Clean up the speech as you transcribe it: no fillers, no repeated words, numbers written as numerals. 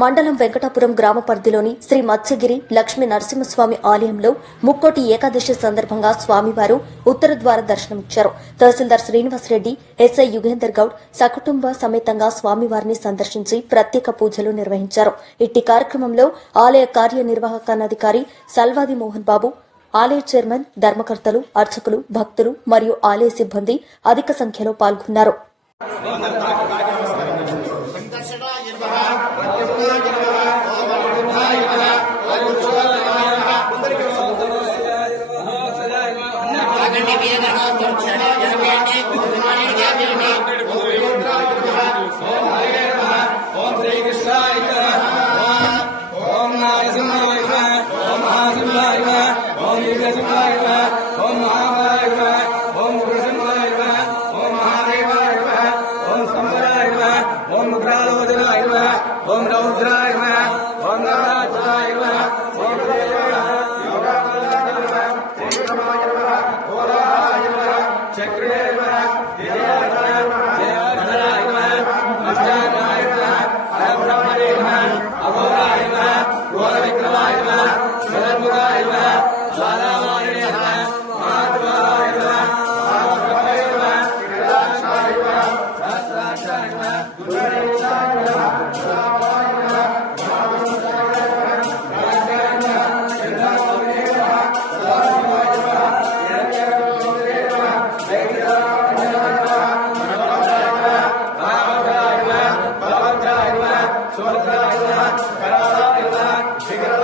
మండలం వెంకటాపురం గ్రామ పరిధిలోని శ్రీ మత్స్యగిరి లక్ష్మీ నరసింహస్వామి ఆలయంలో ముక్కోటి ఏకాదశి సందర్భంగా స్వామివారు ఉత్తర ద్వార దర్శనమిచ్చారు. తహసీల్దార్ శ్రీనివాసరెడ్డి, ఎస్ఐ యుగేందర్ గౌడ్ సకుటుంబ సమేతంగా స్వామివారిని సందర్శించి ప్రత్యేక పూజలు నిర్వహించారు. ఇట్టి కార్యక్రమంలో ఆలయ కార్యనిర్వాహకాధికారి సల్వాది మోహన్ బాబు, ఆలయ చైర్మన్, ధర్మకర్తలు, అర్చకులు, భక్తులు మరియు ఆలయ సిబ్బంది అధిక సంఖ్యలో పాల్గొన్నారు. ओम रौद्राय नमः ओम नवरात्राय नमः ओम देवाय नमः ओराय नमः चक्रे नमः देवाय नमः जयवर्धनाय नमः अष्टानाय नमः परब्रह्मणे नमः अघोराय नमः घोरविक्रमाय नमः सदर्मुखाय नमः ज्वालामालिने नमः महाद्वाराय नमः महाप्रभवे नमः विराक्षाय नमः सहस्राक्षाय नमः गुरुदेवाय नमः Swordha, Karala,